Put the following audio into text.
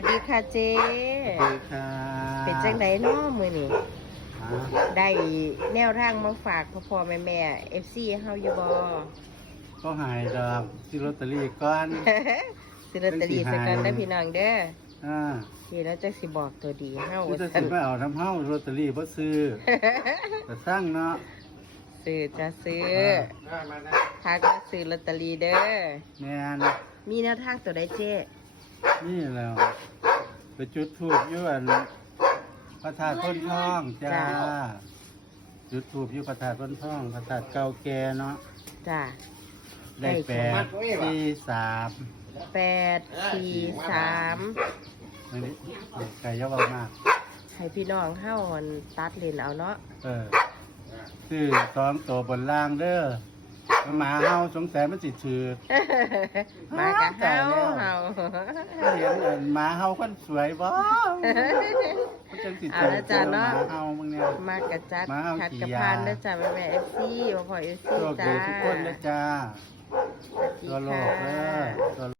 วัสดีค่ะเจ๊สวัสดีค่ะเป็นจังไดน้อมือนี่ อ่า ได้แนวทางมาฝากพ่อแม่FC เฮาอยู่บ่ ก็หายดอกที่ลอตเตอรี่ก้อน ซื้อลอตเตอรี่สักกันเด้อพี่น้องเด้อ อ่า นี่แล้วจักสิบอกตัวดีเฮา ที่จะ ซั่ สิ น ไม่เอาทำเฮ้าลอตเตอรี่เพราะซื้อ แต่สร้างเนาะ ซื้อจะซื้อ มาได้ ทักมาซื้อลอตเตอรี่เด้อ แม่น มีแนวทางตัวใดเจ๊ นี่แล้วไปจุดธูปอยู่อันพระธาตุพ้นทองจ้าจุดธูปอยู่พระธาตุพ้นทองพระธาตุเก่าแก่เนาะ จ้า ได้8 4 3 843 นี่ไก่ยาวมาก ให้พี่น้องเฮาอันตัดเลนเอาเนาะ ซื้อ2ตัวบนล่างเด้อหมาเฮาสงสัยมันสิถือ มากะเฮาเฮา เห็นอันหมาเฮาคนสวยบ่มันจังสิ เอาละจ้ะเนาะ หมาเฮามึงเนี่ย มากะจัด มาเอา ขัด กี่ กระ ยา พานเด้อจ้าแม่FC บ่พอ FC โชค จ้า ดีทุกคนนะจ้า สวัสดี ตัวโล ค่ะ กเด้อตัว